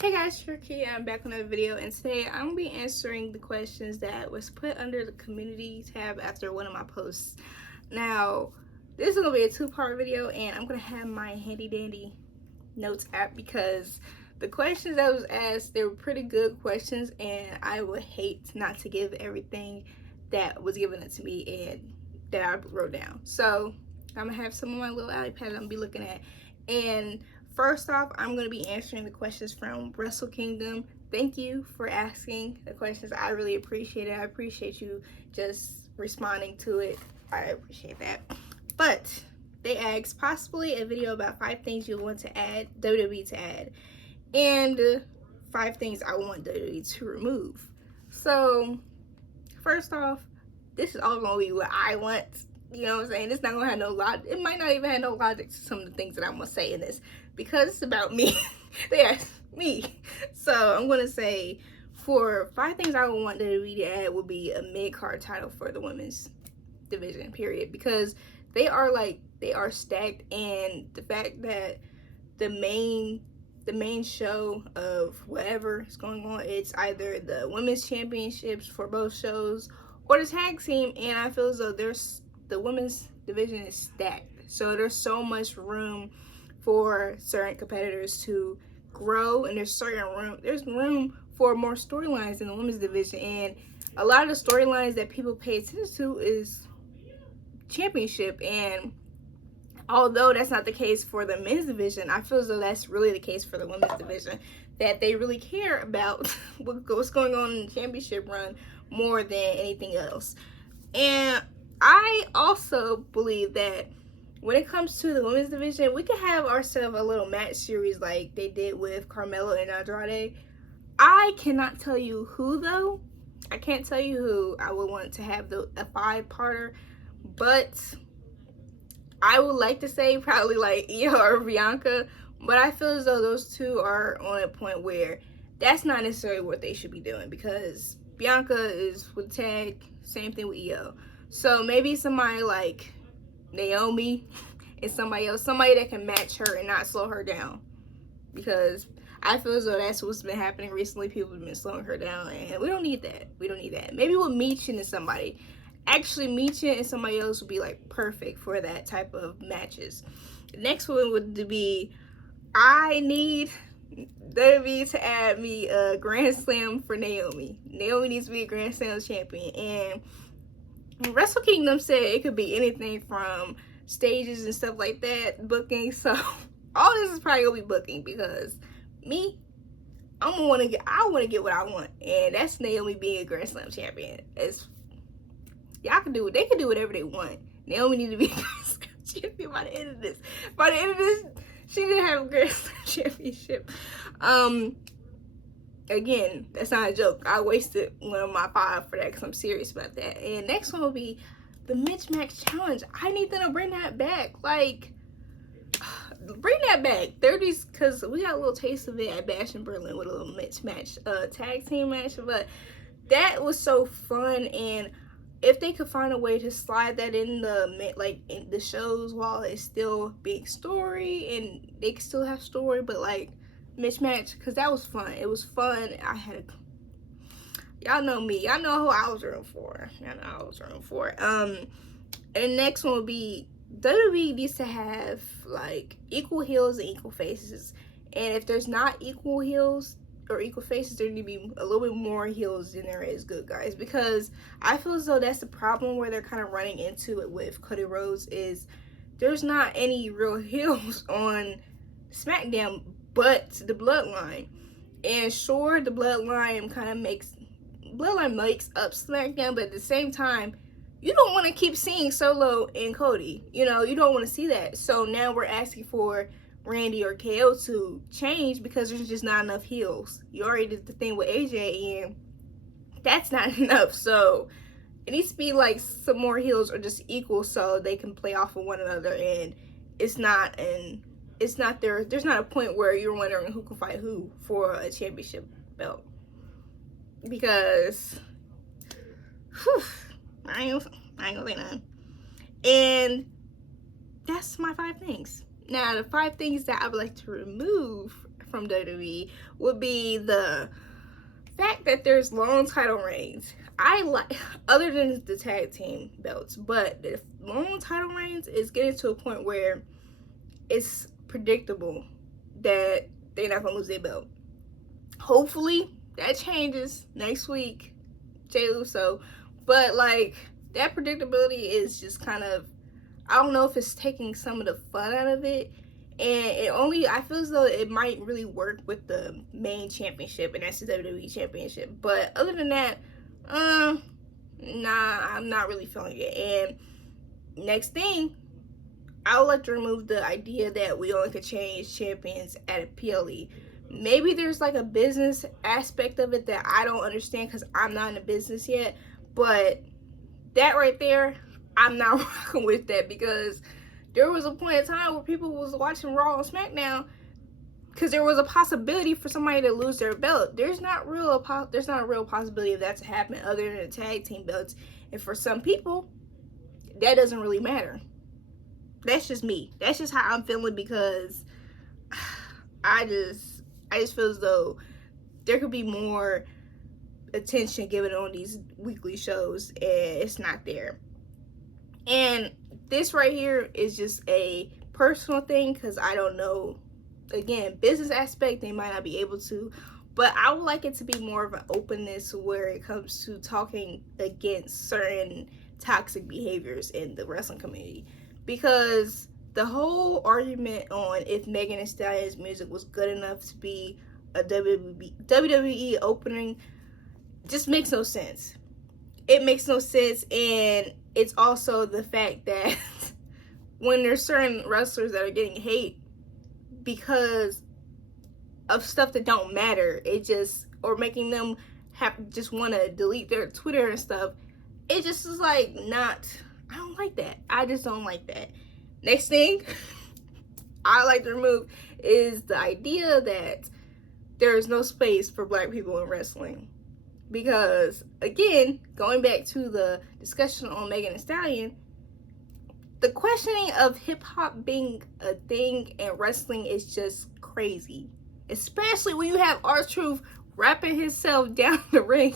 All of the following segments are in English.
Hey guys, Tricky. I'm back on another video, and today I'm gonna be answering the questions that was put under the community tab after one of my posts. Now, this is gonna be a two-part video, and I'm gonna have my handy dandy notes app because the questions that was asked, they were pretty good questions, and I would hate not to give everything that was given to me and that I wrote down. So I'm gonna have some of my little iPad I'm gonna be looking at, and first off, I'm going to be answering the questions from Wrestle Kingdom. Thank you for asking the questions. I really appreciate it. I appreciate you just responding to it. I appreciate that. But they asked possibly a video about 5 things you want to add, WWE to add, and 5 things I want WWE to remove. So, first off, this is all going to be what I want. You know what I'm saying? It's not going to have no logic. It might not even have no logic to some of the things that I'm going to say in this because it's about me. They asked me. So I'm going to say for 5 things I would want WWE to add would be a mid-card title for the women's division, period. Because they are stacked, and the fact that the main show of whatever is going on, it's either the women's championships for both shows or the tag team, and I feel as though the women's division is stacked. So there's so much room for certain competitors to grow, and there's room for more storylines in the women's division. And a lot of the storylines that people pay attention to is championship, and although that's not the case for the men's division, I feel as though that's really the case for the women's division, that they really care about what's going on in the championship run more than anything else. And I also believe that when it comes to the women's division, we could have ourselves a little match series like they did with Carmelo and Andrade. I cannot tell you who, though. I can't tell you who I would want to have a 5-parter, but I would like to say probably like Io or Bianca, but I feel as though those two are on a point where that's not necessarily what they should be doing, because Bianca is with tag, same thing with Io. So maybe somebody like Naomi and somebody else, somebody that can match her and not slow her down, because I feel as though that's what's been happening recently. People have been slowing her down, and we don't need that. We don't need that. Maybe with Michin and somebody. Actually, Michin and somebody else would be like perfect for that type of matches. The next one would be, I need WWE to add me a Grand Slam for Naomi. Naomi needs to be a Grand Slam champion, and Wrestle Kingdom said it could be anything from stages and stuff like that, booking. So all this is probably gonna be booking, because me, I want to get what I want, and that's Naomi being a Grand Slam champion. Y'all can do it. They can do whatever they want. Naomi needs to be a Grand Slam champion by the end of this. By the end of this, she didn't have a Grand Slam championship. Again, that's not a joke. I wasted one of my 5 for that because I'm serious about that. And next one will be the Mismatch Challenge. I need them to bring that back. Like, bring that back. Because we got a little taste of it at Bash in Berlin with a little mismatch tag team match. But that was so fun, and if they could find a way to slide that in the shows while it's still big story, and they can still have story, but like mismatch, because that was fun. It was fun. Y'all know me. Y'all know who I was rooting for. And next one would be WWE needs to have like equal heels and equal faces. And if there's not equal heels or equal faces, there need to be a little bit more heels than there is good guys, because I feel as though that's the problem where they're kind of running into it with Cody Rhodes, is there's not any real heels on SmackDown but the Bloodline. And sure, the Bloodline makes up SmackDown, but at the same time, you don't want to keep seeing Solo and Cody. You know, you don't want to see that. So now we're asking for Randy or KO to change because there's just not enough heels. You already did the thing with AJ, and that's not enough. So it needs to be like some more heels, or just equal, so they can play off of one another, and there's not a point where you're wondering who can fight who for a championship belt, because I ain't gonna say nothing. And that's my 5 things. Now, the 5 things that I would like to remove from WWE would be the fact that there's long title reigns. I like, other than the tag team belts, but the long title reigns is getting to a point where it's predictable that they're not gonna lose their belt. Hopefully that changes next week, Jay Uso, but like that predictability is just kind of, I don't know if it's taking some of the fun out of it. And I feel as though it might really work with the main championship, and that's the WWE championship. But other than that, nah, I'm not really feeling it. And next thing, I would like to remove the idea that we only could change champions at a PLE. Maybe there's like a business aspect of it that I don't understand because I'm not in the business yet. But that right there, I'm not rocking with that, because there was a point in time where people was watching Raw and SmackDown because there was a possibility for somebody to lose their belt. There's not a real possibility of that to happen other than the tag team belts. And for some people, that doesn't really matter. That's just me. That's just how I'm feeling, because I just feel as though there could be more attention given on these weekly shows, and it's not there. And this right here is just a personal thing, because I don't know, again, business aspect, they might not be able to, but I would like it to be more of an openness where it comes to talking against certain toxic behaviors in the wrestling community. Because the whole argument on if Megan Thee Stallion's music was good enough to be a WWE opening just makes no sense. It makes no sense. And it's also the fact that when there's certain wrestlers that are getting hate because of stuff that don't matter, it just, or making them just want to delete their Twitter and stuff, it just is like, not, I don't like that. I just don't like that. Next thing I like to remove is the idea that there is no space for black people in wrestling. Because, again, going back to the discussion on Megan Thee Stallion, the questioning of hip-hop being a thing and wrestling is just crazy. Especially when you have R-Truth rapping himself down the ring.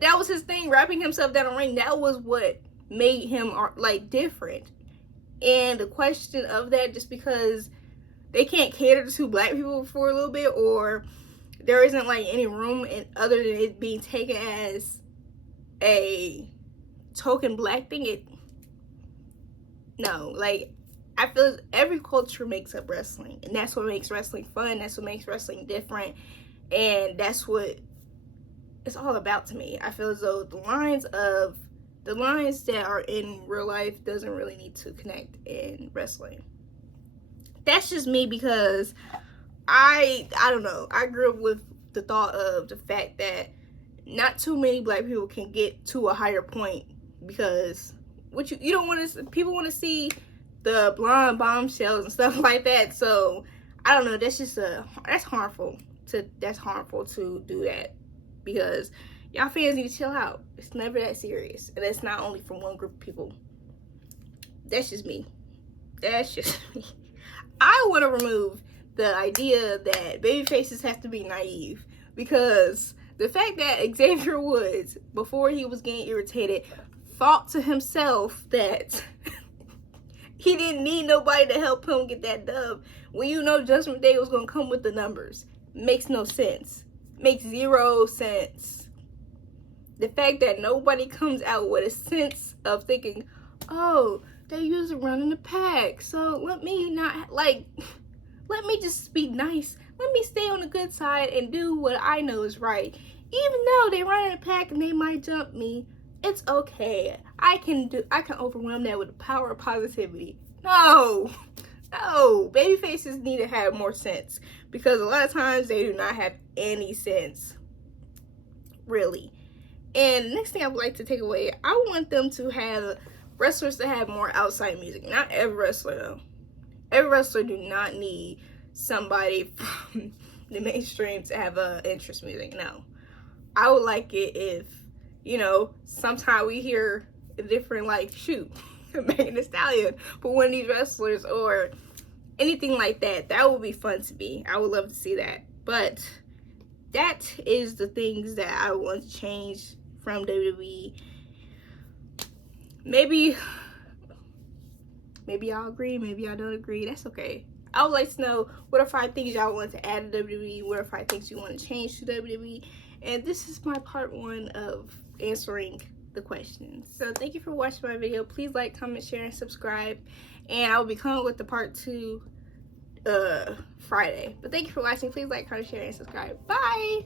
That was his thing, rapping himself down the ring. That was what made him, like, different. And the question of that, just because they can't cater to black people for a little bit, or there isn't like any room in, other than it being taken as a token black thing, no, like, I feel every culture makes up wrestling, and that's what makes wrestling fun, that's what makes wrestling different, and that's what it's all about to me. I feel as though the lines that are in real life doesn't really need to connect in wrestling. That's just me, because I don't know. I grew up with the thought of the fact that not too many black people can get to a higher point, because what you don't want to, people want to see the blonde bombshells and stuff like that. So I don't know. That's just that's harmful to do that, because y'all fans need to chill out. It's never that serious, and it's not only from one group of people. That's just me. That's just me. I want to remove the idea that baby faces have to be naive, because the fact that Xavier Woods, before he was getting irritated, thought to himself that he didn't need nobody to help him get that dub, when you know Judgment Day was going to come with the numbers, makes no sense. Makes zero sense. The fact that nobody comes out with a sense of thinking, oh, they usually run in the pack, so let me just be nice. Let me stay on the good side and do what I know is right. Even though they run in a pack and they might jump me, it's okay. I can overwhelm that with the power of positivity. No, baby faces need to have more sense, because a lot of times they do not have any sense, really. And the next thing I would like to take away, I want them to have wrestlers that have more outside music. Not every wrestler, though. Every wrestler do not need somebody from the mainstream to have interest music. No. I would like it if, sometime we hear a different, Megan Thee Stallion for one of these wrestlers, or anything like that. That would be fun to me. I would love to see that. But that is the things that I want to change from WWE. Maybe y'all agree, maybe y'all don't agree. That's okay. I would like to know what are 5 things y'all want to add to WWE, what are 5 things you want to change to WWE. And this is my part 1 of answering the questions. So thank you for watching my video. Please like, comment, share, and subscribe. And I will be coming with the part 2 Friday. But thank you for watching. Please like, comment, share, and subscribe. Bye.